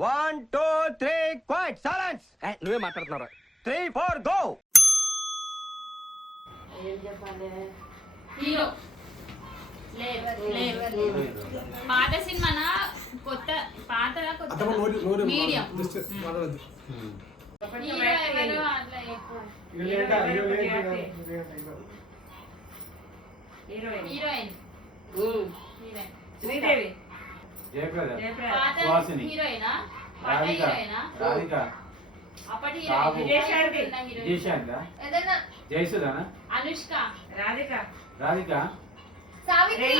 1 2 3 quiet silence. నువ్వే మాట్లాడుతున్నారా? 3 4 go. ఏం చెప్పాలి? హీరో పాత సినిమానా కొత్త పాత మీడియం హీరో ఎవరు అట్లా చెప్పు. హీరోయిన్ శ్రీదేవి పాత హీరోయినా పాత హీరోయినా అప్పటి heroine జయసుదానా Anushka Radhika Savitri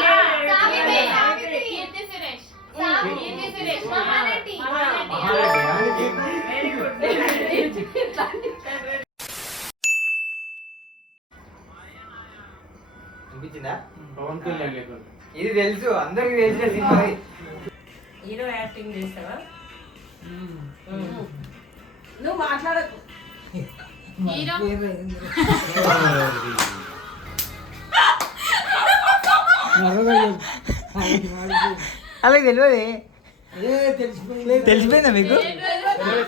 Keerthy Suresh Mahanati very good అనిపించిందా? పవన్ కళ్యాణ్ లేకుండా ఇది తెలుసు, అందరికి తెలిసిన సినిమా. హీరో యాక్టింగ్ చేస్తావా? నువ్వు మాట్లాడకు. హీరో అలాగే తెలియదు. తెలిసిపోయిందా మీకు?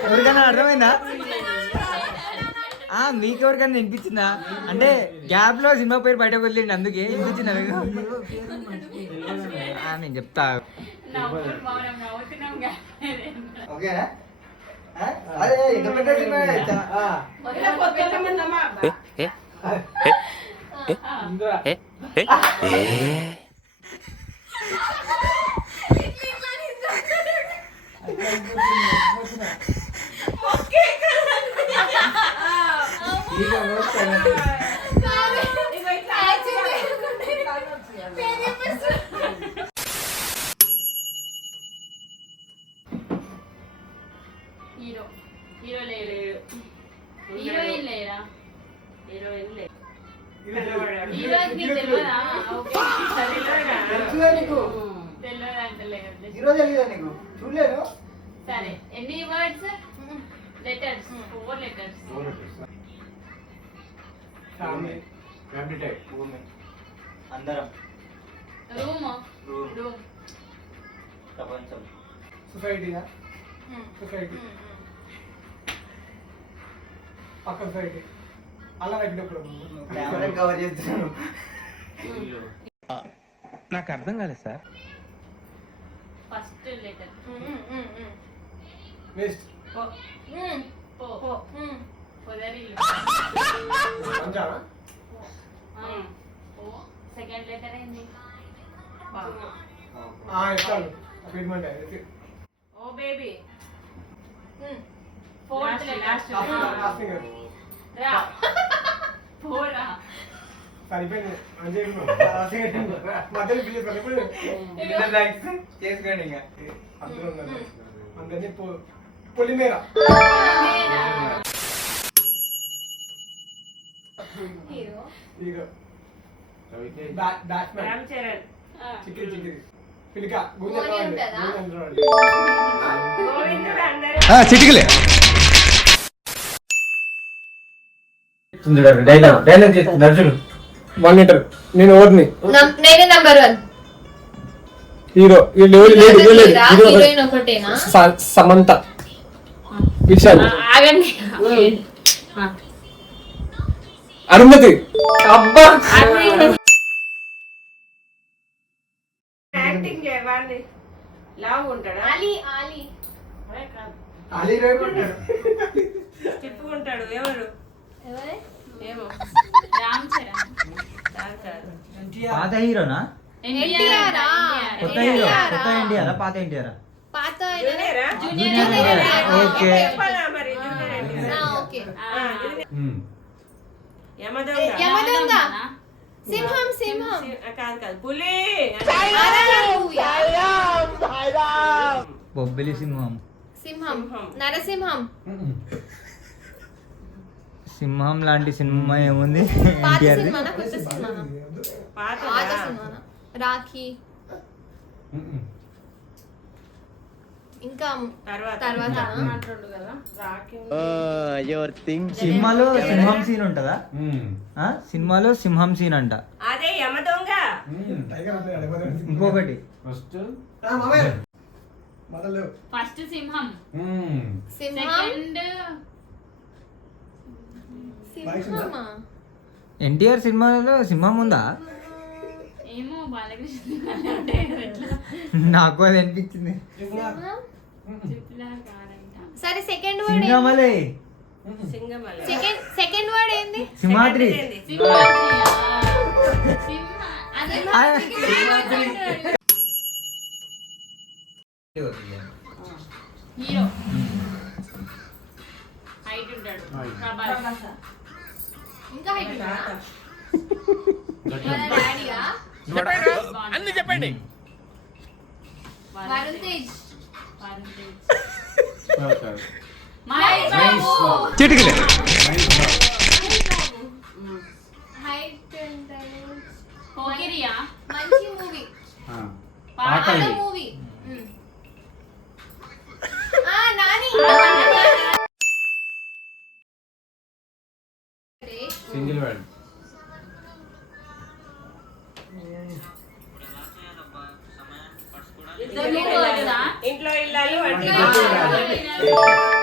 ఎవరికైనా అర్థమైందా? మీకు ఎవరికైనా వినిపించిందా? అంటే గ్యాప్ లో సినిమా పేరు బయటకు వదిలేండి, అందుకే వినిపించిందా మీకు? నేను చెప్తా. ఓకేనా? అదే ఇంత పెద్ద సినిమా. హీరో లేరు, హీరోయిన్ లేరా? హీరోయిన్ లేదు. హీరోయిన్ నీకు తెలియదా? ఓకే తెలియదు అంటలేదు. చూడలేదు. సరే ఎన్ని వర్డ్స్? Letters 4 letters. అందరం. Room room. ప్రపంచం. సొసైటీ పక్క సొసైటీ అలా పెట్టినప్పుడు కెమెరా కవర్ చేస్తున్నాను. నాకు అర్థం కాలేదు సార్. ఫస్ట్ లెటర్ వేస్ట్ పొదరిల్లు. అంటారా? సెకండ్ లెటర్ ఏంది? చాలు ట్రీట్మెంట్ అయితే. ఓ బేబీ. ఫోర్త్ లెటర్ రా. పోరా సరిపోయింది అంటే మధ్యలో బిల్లు పడిపోయి చేసుకోండి. ఇంకా అందులో ఉన్నారు అందరినీ పొలిమేర. Hero batsmen Ram Charan. చిక్కిరి పిలిక గోవిందుడు చిటికలే డైలాగ్ చెప్తున్నారు చూడు. 1 లీటర్. నేను ఓర్ని నేనే నంబర్ 1 హీరో. హీరోయిన్ ఒకటేనా? సమంత, విశాల్, ఆగండి. అరుంధతి. అబ్బా యాక్టింగ్ చేయవాడిని. లావు ఉంటాడా? ఆలీ అలీ రేపు ఉంటాడు. తిప్పుకుంటాడు. ఎవరు? ఏమో. రామ్ చరణ్. పాత హీరోనా? ఎన్టీఆర్. కొత్త హీరో? కొత్త ఎన్టీఆరా పాత ఎన్టీఆరా? పాత జూనియరా? జూనియర్. ఓకే. చెప్పాలా మరి? జూనియర్ ఎన్టీఆర్. ఓకే. యమదొంగ. సింహం కాదు పులి. బొబ్బిలి సింహం. నరసింహం. సింహం లాంటి సినిమా ఏముంది? పాత సినిమానా కొత్త సినిమానా? పాత పాత సినిమానా? రాఖీ. ఇంకా తర్వాత అంటుండు కదా. సినిమాలో సింహం సీన్ ఉంటదా? సినిమాలో సింహం సీన్ అంట. అదే యమదొంగ. ఇంకొకటి ఫస్ట్ సింహం, సింహం సెకండ్ సింహమా ఎన్టీఆర్ సినిమాలలో సింహం ఉందా? ఏమో బాలకృష్ణ అంటే ఎట్లా నాకు అది అనిపించింది. సింహం చెప్పులా కారంట. సరే సెకండ్ వర్డ్ సింగమలే, సింగమల సెకండ్ వర్డ్ ఏంది? సింహాద్రి. సింహాద్రియా? అదే హీరో హైట్ ఉంటాడు ప్రభాస్. ఇంకా హైట్ ఉందా? గట్ల. డాడీయా? అన్ని చెప్పండి. వరుణ్ తేజ్. వరుణ్ తేజ్. ఓకే. మహేష్ మహేష్ బాబు. బాబు. చిటికలే. మహేష్ బాబు. హైట్ ఉంటాడు. పోకిరియా? మంచి మూవీ. ఆ. పాట. పాటలు. మూవీ. నాని. Single word. ఇంట్లో ఇల్లాలు అంటే ఇంట్లో ఇల్లాలు.